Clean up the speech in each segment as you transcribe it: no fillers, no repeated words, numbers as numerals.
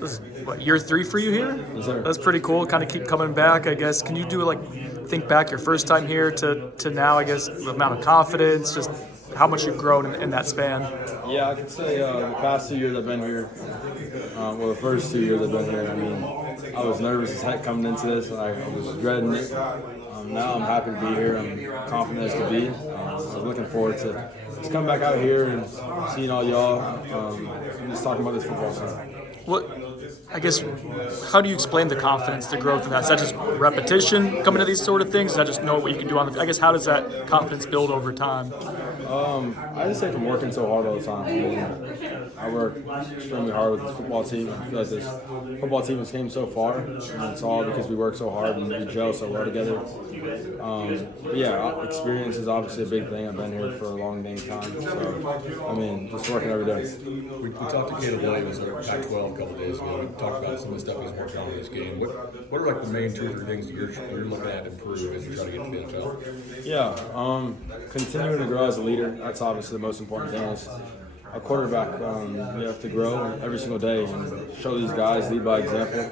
This is, what, year 3 for you here? Yes, sir. That's pretty cool. Kind of keep coming back, I guess. Can you think back your first time here to now, I guess, the amount of confidence, just how much you've grown in that span? Yeah, I could say the past 2 years I've been here, the first 2 years I've been here, I mean, I was nervous as heck coming into this. I was dreading it. Now I'm happy to be here. I'm confident as to be. I was looking forward to just coming back out here and seeing all y'all and just talking about this football season. I guess, how do you explain the confidence, the growth in that? Is that just repetition coming to these sort of things? Is that just know what you can do on the – I guess, how does that confidence build over time? I just say from working so hard all the time. I mean, I work extremely hard with this football team. I feel like this football team has came so far, and it's all because we work so hard and we gel so well together. But yeah, experience is obviously a big thing. I've been here for a long dang time. So, I mean, just working every day. We talked to Caleb Williams at Pac-12 a couple of days ago. We talked about some of the stuff he's working on in this game. What are the main 2 or 3 things that you're looking at improve as you try to get to the NFL? Yeah, continuing to grow as a leader. That's obviously the most important thing. Is a quarterback. We have to grow every single day and show these guys, lead by example.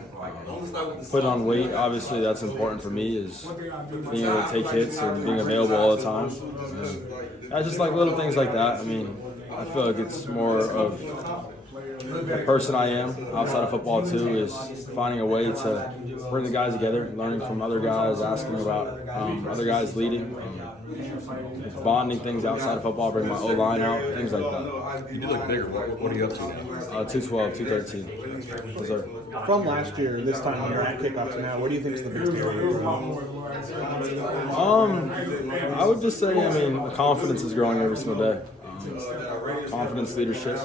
Put on weight. Obviously, that's important for me. Is being able to take hits and being available all the time. I just like little things like that. I mean, I feel like it's more of the person I am outside of football too, is finding a way to bring the guys together, learning from other guys, asking about other guys leading, bonding things outside of football, bring my O-line out, things like that. You do look bigger. What are you up to now? 212, 213. Yes, sir. From last year, this time here at Kickoff to now, what do you think is the biggest area? I would just say, I mean, confidence is growing every single day. Confidence, leadership.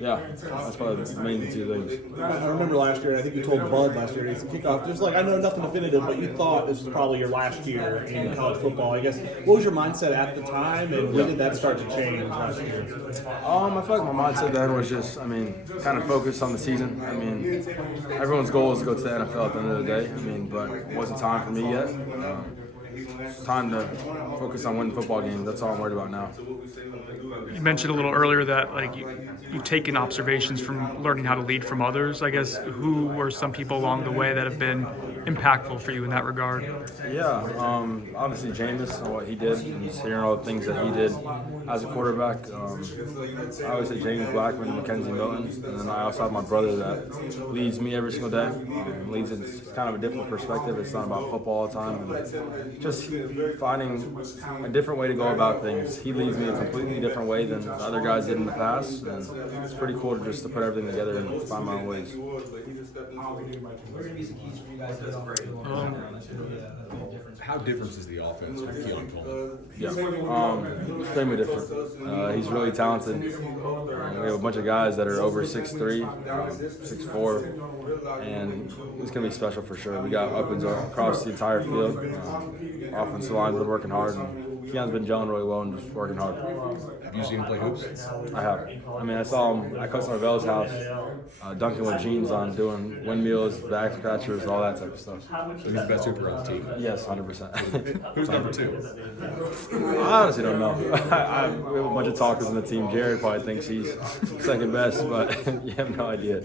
Yeah, that's probably the main 2 things. I remember last year, I think you told Bud last year at ACC Kickoff, just I know nothing definitive, but you thought this was probably your last year in college football. I guess, what was your mindset at the time, and when did that start to change last year? I feel like my mindset then was just, kind of focused on the season. Everyone's goal is to go to the NFL at the end of the day. But it wasn't time for me yet. It's time to focus on winning football games. That's all I'm worried about now. You mentioned a little earlier that you've taken observations from learning how to lead from others. I guess, who were some people along the way that have been impactful for you in that regard? Yeah, obviously Jameis and what he did, and just hearing all the things that he did as a quarterback. I always say James Blackman, Mackenzie Milton, and then I also have my brother that leads me every single day. Leads in kind of a different perspective. It's not about football all the time. And just finding a different way to go about things. He leads me a completely different way than the other guys did in the past, and it's pretty cool to put everything together and find my own ways. How different is the offense with Keon Coleman? Yeah, extremely different. He's really talented. We have a bunch of guys that are over 6'3", 6'4", and it's going to be special for sure. We got weapons across the entire field. Offensive line's been working hard, and Keon's been gelling really well and just working hard. Have you seen him play hoops? I have. I saw him at Coach Norvell's house, dunking with jeans on, doing windmills, back scratchers, all that type of stuff. So he's the best hooper on the team? Yes, 100%. Who's number 2? I honestly don't know. We have a bunch of talkers on the team. Jared probably thinks he's second best, but you have no idea. I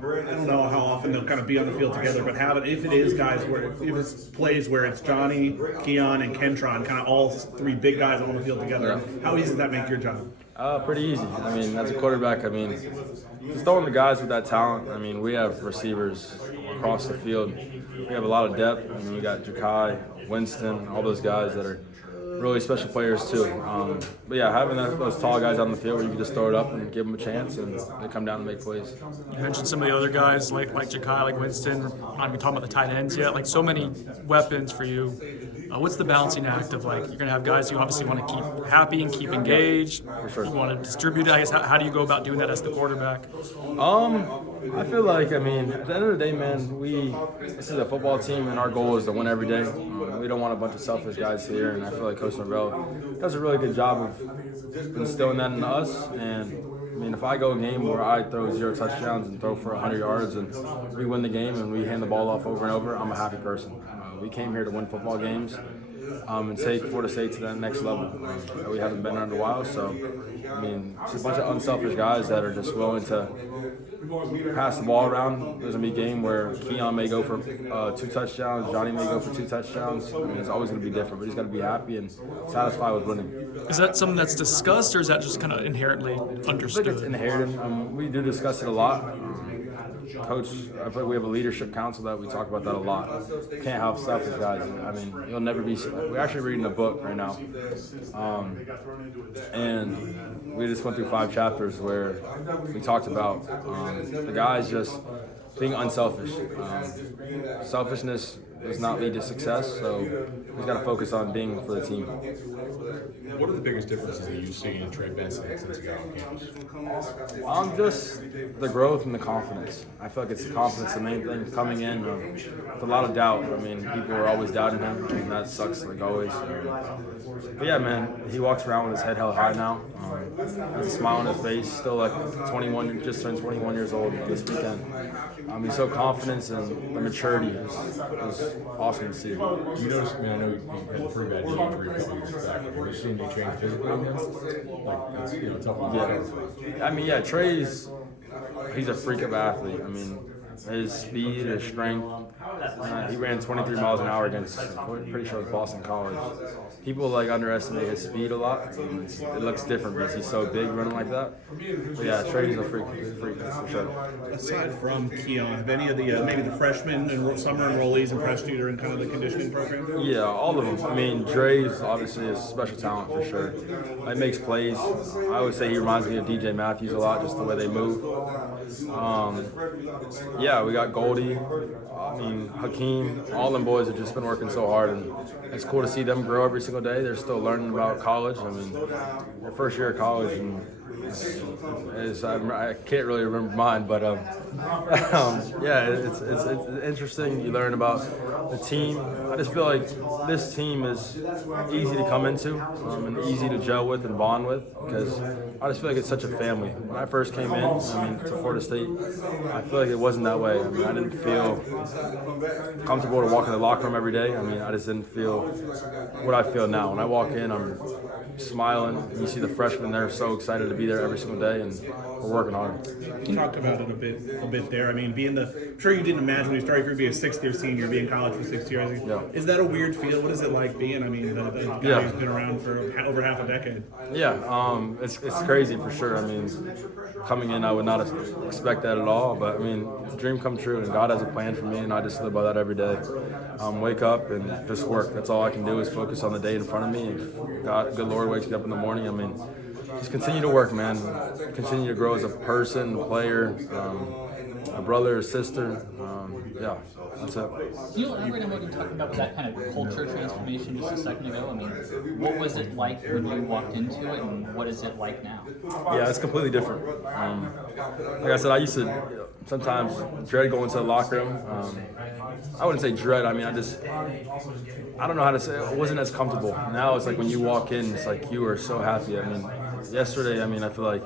don't know how often they'll kind of be on the field together, but if it is guys if it's plays where it's Johnny, Keon, and Kentron, kind of all 3 big guys on the field together, how easy does that make your job? Pretty easy. As a quarterback, just throwing the guys with that talent. We have receivers across the field. We have a lot of depth. We got Ja'Kai, Winston, all those guys that are really special players too. But yeah, having those tall guys on the field where you can just throw it up and give them a chance, and they come down and make plays. You mentioned some of the other guys like Ja'Kai, like Winston. We're not even talking about the tight ends yet. So many weapons for you. What's the balancing act of you're going to have guys you obviously want to keep happy and keep engaged. For sure. You want to distribute. I guess how do you go about doing that as the quarterback? I feel like at the end of the day, man, this is a football team, and our goal is to win every day. We don't want a bunch of selfish guys here, and I feel like Coach Norvell does a really good job of instilling that in us. And if I go a game where I throw 0 touchdowns and throw for 100 yards and we win the game and we hand the ball off over and over, I'm a happy person. We came here to win football games and take Florida State to that next level. We haven't been there in a while, so it's a bunch of unselfish guys that are just willing to pass the ball around. There's going to be a game where Keon may go for 2 touchdowns, Johnny may go for 2 touchdowns. I mean, it's always going to be different, but he's got to be happy and satisfied with winning. Is that something that's discussed, or is that just kind of inherently I think it's understood? inherited. We do discuss it a lot. Coach, I feel like we have a leadership council that we talk about that a lot. Can't help selfish guys. I mean, you'll never be. We're actually reading a book right now, and we just went through 5 chapters where we talked about the guys just being unselfish. Selfishness does not lead to success, so he's got to focus on being for the team. What are the biggest differences that you've seen in Trey Benson since he got on campus? Just the growth and the confidence. I feel like it's the confidence, the main thing. Coming in with a lot of doubt. I mean, people are always doubting him, and that sucks, like always. But yeah, man, he walks around with his head held high now. Has a smile on his face. Still like 21, just turned 21 years old this weekend. He's so confident, and the maturity is awesome to see. You notice, I mean, I know you had a pretty bad knee injury a couple years back. Have you seen any change physically in him? Like, it's tough on Yeah, I mean, yeah, he's a freak of an athlete. I mean, his speed, his strength. He ran 23 miles an hour against, I'm pretty sure it was Boston College. People like underestimate his speed a lot. It looks different because he's so big running like that. But yeah, Trey's a freak for sure. Aside from Keon, have any of the maybe the freshmen and summer enrollees impressed you during kind of the conditioning program? Yeah, all of them. I mean, Dre's obviously a special talent for sure. He makes plays. I would say he reminds me of DJ Matthews a lot, just the way they move. Yeah, we got Goldie. I mean, Hakeem. All them boys have just been working so hard, and it's cool to see them grow every single day. They're still learning about college. I mean, their first year of college, and I can't really remember mine, but yeah, it's interesting. You learn about the team. I just feel like this team is easy to come into and easy to gel with and bond with because I just feel like it's such a family. When I first came in, to Florida State, I feel like it wasn't that way. I mean, I didn't feel comfortable to walk in the locker room every day. I mean, I just didn't feel what I feel now. When I walk in, I'm smiling. You see the freshmen; they're so excited to be there every single day, and we're working hard. You talked about it a bit there. I mean, I'm sure you didn't imagine when you started your being a 6th-year senior, being in college for 6 years. Yeah. Is that a weird feel? What is it like being? I mean, the guy who's been around for over half a decade. Yeah, it's crazy for sure. I mean, coming in, I would not expect that at all. But I mean, it's a dream come true, and God has a plan for me, and I just live by that every day. Wake up and just work. That's all I can do is focus on the day in front of me. If God, good Lord, wakes me up in the morning, I mean, just continue to work, man. Continue to grow as a person, a player, a brother, a sister. Yeah, that's it. Can you elaborate on what you're talking about with that kind of culture transformation just a second ago? I mean, what was it like when you walked into it, and what is it like now? Yeah, it's completely different. Like I said, I used to sometimes dread going to the locker room. I wouldn't say dread. I mean, I don't know how to say it. It wasn't as comfortable. Now it's like when you walk in, it's like you are so happy. I mean, yesterday, I feel like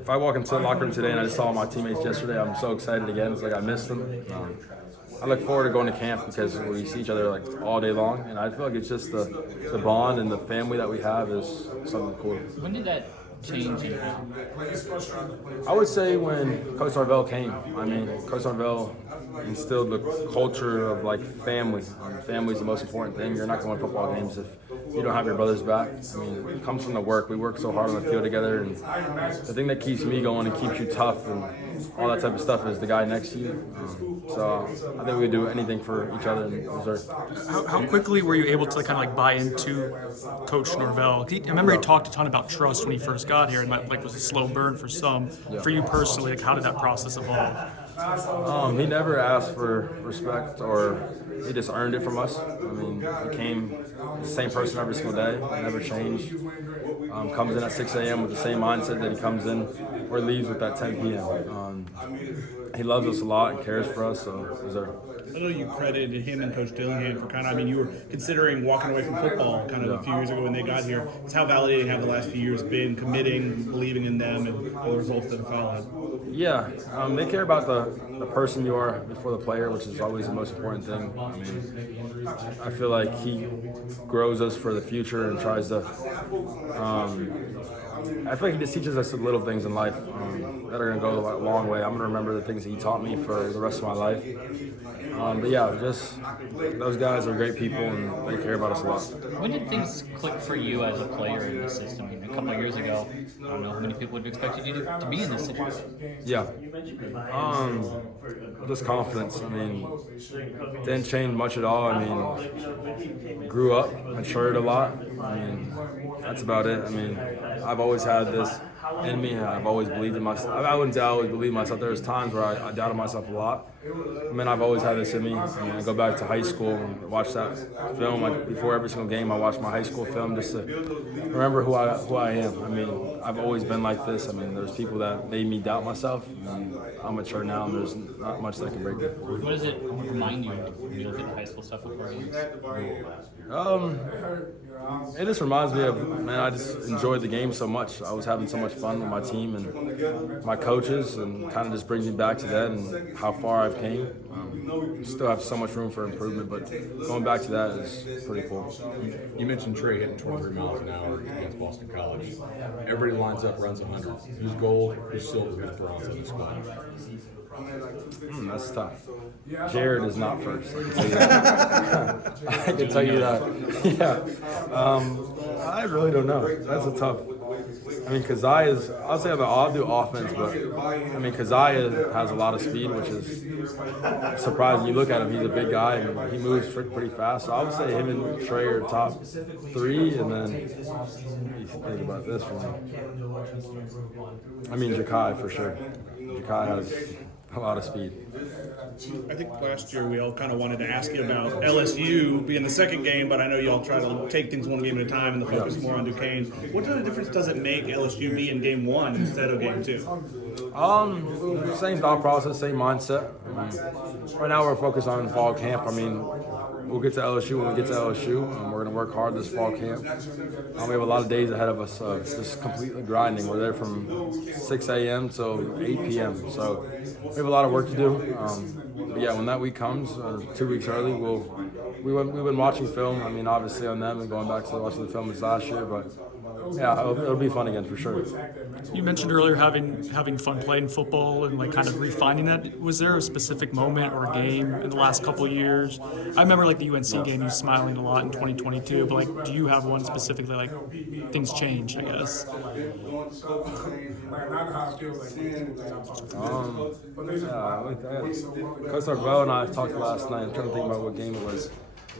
if I walk into the locker room today and I just saw my teammates yesterday, I'm so excited again. It's like I missed them. I look forward to going to camp because we see each other like all day long, and I feel like it's just the bond and the family that we have is something cool. When did that change and how? I would say when Coach Norvell came. I mean, Coach Norvell instilled the culture of like family. Family is the most important thing. You're not going to win football games if you don't have your brothers back. I mean, it comes from the work. We work so hard on the field together, and the thing that keeps me going and keeps you tough and all that type of stuff is the guy next to you. So I think we do anything for each other and deserve. How quickly were you able to kind of like buy into Coach Norvell? I remember he talked a ton about trust when he first got here, and that like was a slow burn for some. Yeah. For you personally, like how did that process evolve? He never asked for respect, or he just earned it from us. I mean, he came the same person every single day, never changed. Comes in at 6 a.m. with the same mindset that he comes in or leaves with that 10 p.m. He loves us a lot and cares for us, so I know you credited him and Coach Dillingham for kind of, I mean, you were considering walking away from football kind of a few years ago when they got here. It's how validating have the last few years been, committing, believing in them, and all the results that have followed. Yeah, they care about the person you are before the player, which is always the most important thing. I mean, I feel like he grows us for the future and tries to. I feel like he just teaches us the little things in life that are going to go a long way. I'm going to remember the things that he taught me for the rest of my life. But yeah, just those guys are great people and they care about us a lot. When did things click for you as a player in the system? I mean, a couple of years ago, I don't know how many people would have expected you to be in this situation. Yeah. Just confidence. I mean, didn't change much at all. I mean, grew up, matured a lot. I mean, that's about it. I mean, I've always had this in me. I've always believed in myself. I wouldn't say I always believed in myself. There was times where I doubted myself a lot. I mean, I've always had this in me. I mean, I go back to high school and watch that film. Like before every single game, I watch my high school film just to remember who I am. I mean, I've always been like this. I mean, there's people that made me doubt myself. And I'm mature now, and there's not much that can break me. What does it remind you of when you look at the high school stuff before you? It just reminds me of, man, I just enjoyed the game so much. I was having so much fun with my team and my coaches, and kind of just brings me back to that and how far I've came. Still have so much room for improvement, but going back to that is pretty cool. You mentioned Trey hitting 23 miles an hour against Boston College. Everybody lines up, runs 100. Who's gold, who's silver, who's bronze in the squad? That's tough. Jared is not first. I can tell you that. Yeah. I really don't know. That's a tough. I mean, Keziah is. I'll say I'll do offense, but I mean, Keziah has a lot of speed, which is surprising. You look at him; he's a big guy and he moves pretty fast. So I would say him and Trey are top 3, and then you think about this one. I mean, Jakai for sure. Jakai has a lot of speed. I think last year we all kind of wanted to ask you about LSU being the second game, but I know you all try to take things one game at a time and the focus more on Duquesne. What kind of difference does it make LSU be in game 1 instead of game 2? Same thought process, same mindset. Right now we're focused on fall camp. I mean, we'll get to LSU when we get to LSU. We're going to work hard this fall camp. We have a lot of days ahead of us of just completely grinding. We're there from 6 a.m. till 8 p.m. So we have a lot of work to do. But yeah, when that week comes, 2 weeks early, we've been watching film. I mean, obviously on them and going back to watching the film as last year, but yeah, it'll be fun again for sure. You mentioned earlier having fun playing football and like kind of refining that. Was there a specific moment or game in the last couple of years? I remember like the UNC game, you smiling a lot in 2022, but like, do you have one specifically like things change, I guess? Coach Norvell and I talked last night. I'm trying to think about what game it was.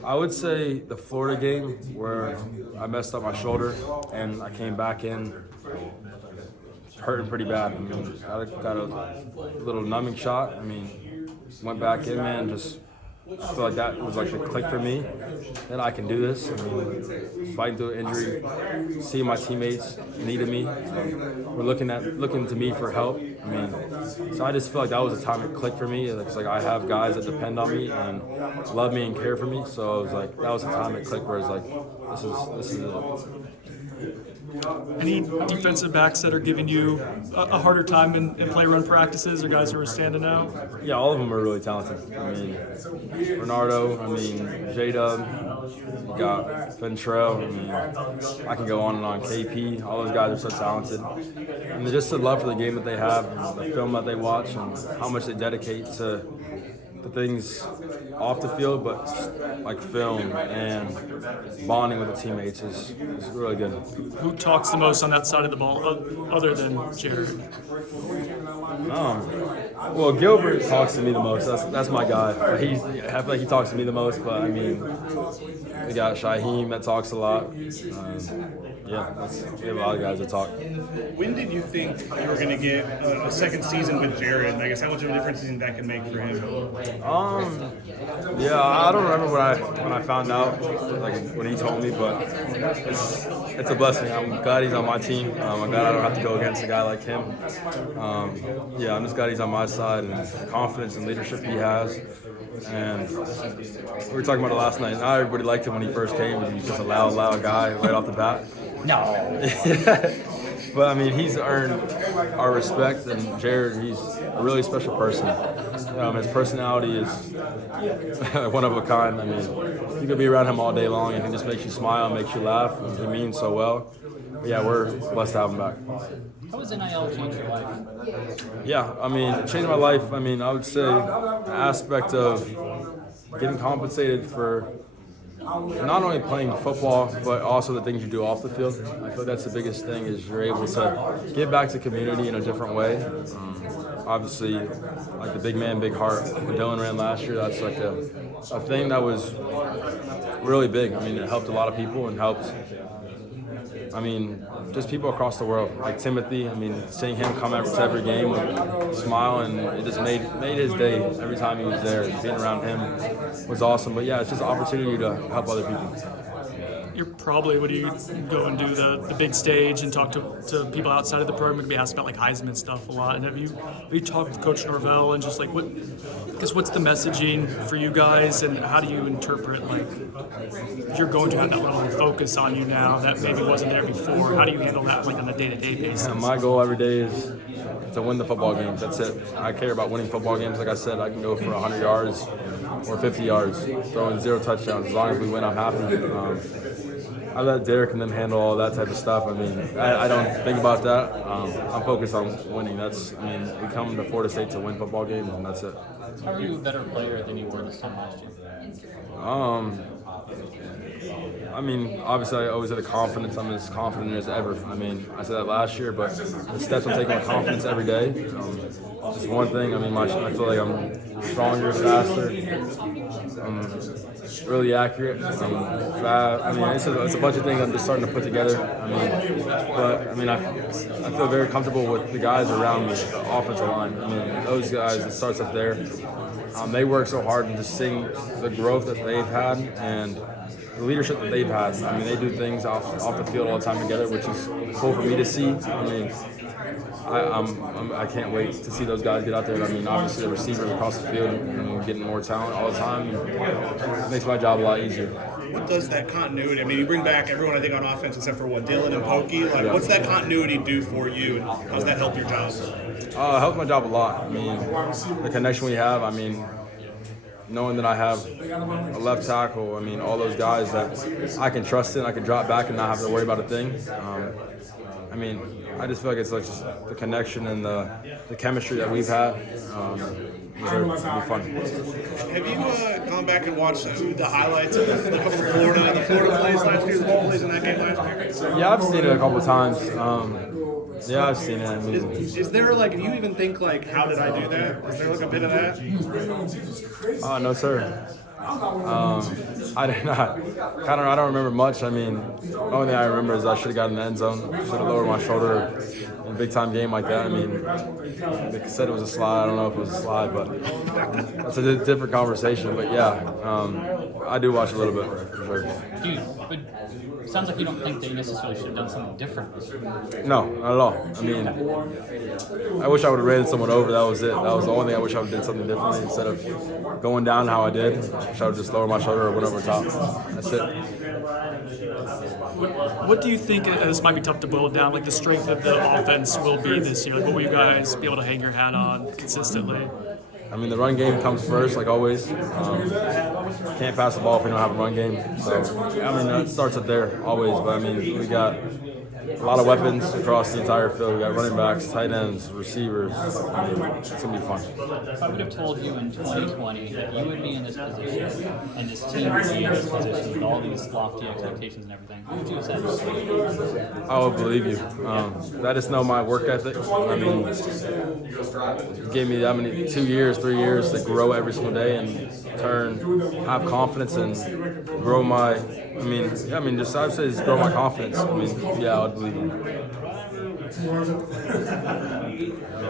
I would say the Florida game where I messed up my shoulder and I came back in hurting pretty bad. I mean, I got a little numbing shot. I mean, went back in, man, just I feel like that was like the click for me that I can do this. I mean, fighting through an injury, seeing my teammates needed me. We're looking to me for help. I mean, so I just feel like that was a time it clicked for me. It's like I have guys that depend on me and love me and care for me. So it was like that was a time it clicked where it's like this is it. Any defensive backs that are giving you a harder time in play run practices or guys who are standing out? Yeah, all of them are really talented. I mean, Bernardo, I mean, J-Dub, you got Ventrell, I mean, I can go on and on, KP, all those guys are so talented. And just the love for the game that they have, and the film that they watch, and how much they dedicate to the things off the field, but like film and bonding with the teammates is really good. Who talks the most on that side of the ball other than Jared? Well, Gilbert talks to me the most. That's my guy. I feel like he talks to me the most, but I mean, we got Shaheem that talks a lot. Yeah, we have a lot of guys that talk. When did you think you were going to get a second season with Jared? I guess how much of a difference do you think that can make for him? Yeah, I don't remember when I found out, like when he told me, but it's a blessing. I'm glad he's on my team. I'm glad I don't have to go against a guy like him. Yeah, I'm just glad he's on my side and the confidence and leadership he has. And we were talking about it last night. Not everybody liked him when he first came. He was just a loud guy right off the bat. No. But I mean, he's earned our respect, and Jared, he's a really special person. His personality is one of a kind. I mean, you could be around him all day long, and he just makes you smile, makes you laugh, and he means so well. But yeah, we're blessed to have him back. How has NIL changed your life? Yeah, I mean, it changed my life. I mean, I would say the aspect of getting compensated for not only playing football, but also the things you do off the field. I feel that's the biggest thing is you're able to give back to the community in a different way. Obviously, like the big man, big heart that Dylan ran last year, that's like a thing that was really big. I mean, it helped a lot of people and helped, I mean, just people across the world. Like Timothy, I mean, seeing him come to every game and smile, and it just made his day every time he was there. Being around him was awesome. But yeah, it's just an opportunity to help other people. You're probably, when you go and do the big stage and talk to people outside of the program, you're gonna be asked about like Heisman stuff a lot. And have you talked with Coach Norvell and just like what's the messaging for you guys, and how do you interpret like you're going to have that level of focus on you now that maybe wasn't there before? How do you handle that like on a day-to-day basis? Yeah, my goal every day is to win the football games. That's it. I care about winning football games. Like I said, I can go for 100 yards or 50 yards, throwing 0 touchdowns. As long as we win, I'm happy. I let Derek and them handle all that type of stuff. I mean, I don't think about that. I'm focused on winning. We come to Florida State to win football games, and that's it. How are you a better player than you were this time last year? I mean, obviously, I always had the confidence. I'm as confident as ever. I mean, I said that last year, but the steps I'm taking with confidence every day. Just one thing. I mean, I feel like I'm stronger, faster. Really accurate. Fast. I mean, it's a bunch of things I'm just starting to put together. I feel very comfortable with the guys around me, the offensive line. I mean, those guys, it starts up there. They work so hard, and just seeing the growth that they've had and the leadership that they've had. I mean, they do things off the field all the time together, which is cool for me to see. I mean, I can't wait to see those guys get out there. I mean, obviously the receivers across the field, getting more talent all the time, it makes my job a lot easier. What does that continuity? I mean, you bring back everyone I think on offense except for Dylan and Pokey. Like, Yeah. What's that continuity do for you, and how does that help your job? It helps my job a lot. I mean, the connection we have. I mean, knowing that I have a left tackle. I mean, all those guys that I can trust in. I can drop back and not have to worry about a thing. I mean, I just feel like it's like just the connection and the chemistry that we've had. It'll be fun. Have you gone back and watched the highlights of the couple of Florida plays last year, the ball plays in that game last year? Yeah, I've seen it a couple of times. Yeah, I've seen it. I mean, Is there like, do you even think like, how did I do that? Is there like a bit of that? no, sir. I did not. I don't remember much. I mean, the only thing I remember is I should have gotten in the end zone. Should have lowered my shoulder in a big time game like that. I mean, they said it was a slide. I don't know if it was a slide, but that's a different conversation. But yeah, I do watch a little bit for sure. But it sounds like you don't think that you necessarily should have done something different. No, not at all. I mean, I wish I would have ran someone over. That was it. That was the only thing I wish I would have did something differently instead of going down how I did. I wish I would just lower my shoulder or went over top. That's it. What do you think, this might be tough to boil down, like the strength of the offense will be this year? Like, what will you guys be able to hang your hat on consistently? I mean, the run game comes first, like always. Can't pass the ball if we don't have a run game. So, I mean, that starts up there always. But, I mean, we got a lot of weapons across the entire field. We got running backs, tight ends, receivers. I mean, it's going to be fun. If I would have told you in 2020 that you would be in this position and this team would be in this position with all these lofty expectations and everything, what would you have said? I would believe you. I just know my work ethic. I mean, it gave me 2 years, 3 years to grow every single day and have confidence and grow my. I'd say just grow my confidence. I mean, yeah, I would believe you.